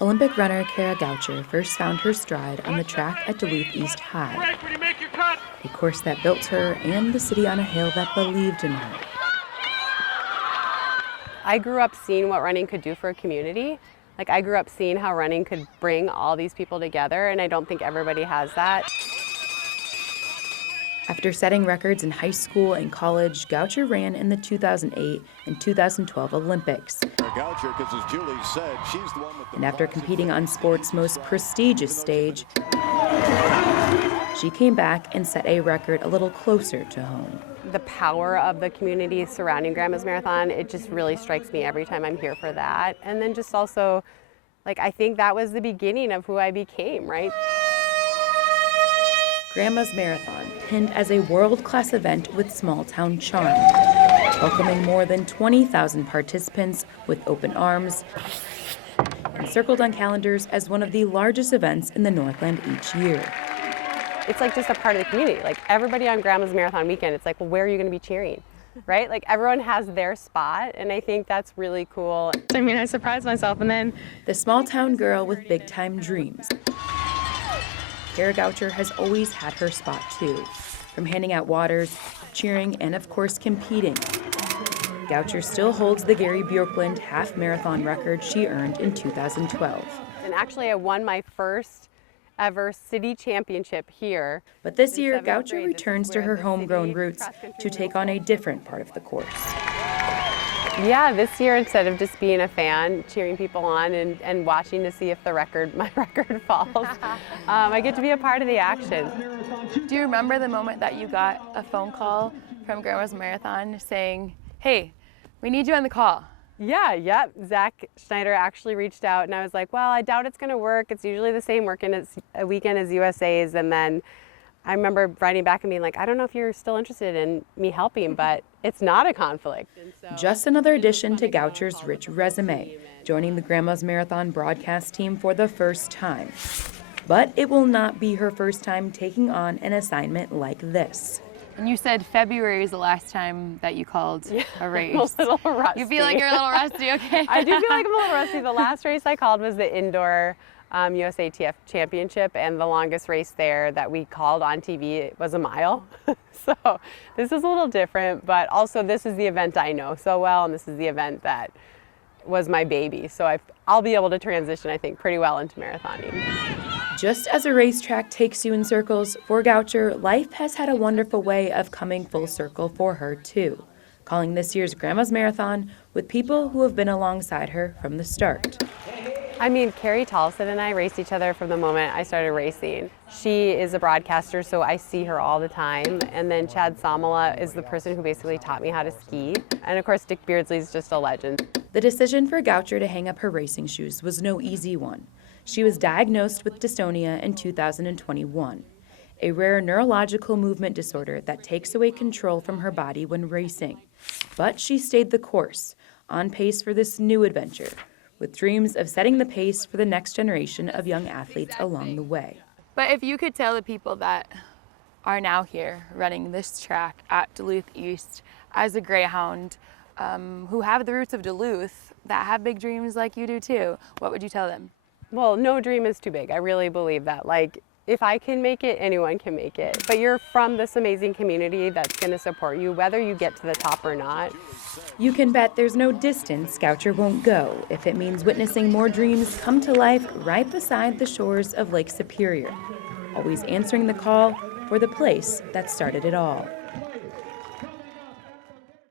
Olympic runner Kara Goucher first found her stride on the track at Duluth East High, a course that built her and the city on a hill that believed in her. I grew up seeing what running could do for a community. I grew up seeing how running could bring all these people together, and I don't think everybody has that. After setting records in high school and college, Goucher ran in the 2008 and 2012 Olympics. And after competing on sport's most prestigious stage, she came back and set a record a little closer to home. The power of the community surrounding Grandma's Marathon, it just really strikes me every time I'm here for that. And then just also, I think that was the beginning of who I became, right? Grandma's Marathon, pinned as a world-class event with small-town charm, welcoming more than 20,000 participants with open arms, and circled on calendars as one of the largest events in the Northland each year. It's just a part of the community. Everybody on Grandma's Marathon weekend, it's well, where are you going to be cheering? Right? Everyone has their spot, and I think that's really cool. I surprised myself, and then... The small-town girl with big-time dreams. Kara Goucher has always had her spot, too, from handing out waters, cheering, and, of course, competing. Goucher still holds the Gary Bjorklund half-marathon record she earned in 2012. And actually, I won my first ever city championship here. But this year, Goucher returns to her homegrown roots to take on a different part of the course. Yeah, this year, instead of just being a fan, cheering people on and watching to see if my record falls, I get to be a part of the action. Do you remember the moment that you got a phone call from Grandma's Marathon saying, hey, we need you on the call? Yeah. Zach Schneider actually reached out, and I was like, well, I doubt it's going to work. It's usually the same weekend as USA's. And then I remember writing back and being like, I don't know if you're still interested in me helping, but it's not a conflict. Just another addition to Goucher's rich resume, joining the Grandma's Marathon broadcast team for the first time. But it will not be her first time taking on an assignment like this. And you said February is the last time that you called a race. I'm a little rusty. You feel like you're a little rusty, okay? I do feel like I'm a little rusty. The last race I called was the indoor USATF championship, and the longest race there that we called on TV was a mile. So this is a little different, but also this is the event I know so well, and this is the event that was my baby. So I'll be able to transition, I think, pretty well into marathoning. Just as a racetrack takes you in circles, for Goucher, life has had a wonderful way of coming full circle for her, too, calling this year's Grandma's Marathon with people who have been alongside her from the start. Carrie Tolson and I raced each other from the moment I started racing. She is a broadcaster, so I see her all the time. And then Chad Samala is the person who basically taught me how to ski. And of course, Dick Beardsley is just a legend. The decision for Goucher to hang up her racing shoes was no easy one. She was diagnosed with dystonia in 2021, a rare neurological movement disorder that takes away control from her body when racing. But she stayed the course, on pace for this new adventure, with dreams of setting the pace for the next generation of young athletes along the way. But if you could tell the people that are now here running this track at Duluth East as a Greyhound, who have the roots of Duluth, that have big dreams like you do too, what would you tell them? Well, no dream is too big. I really believe that. If I can make it, anyone can make it. But you're from this amazing community that's going to support you, whether you get to the top or not. You can bet there's no distance Goucher won't go if it means witnessing more dreams come to life right beside the shores of Lake Superior, always answering the call for the place that started it all.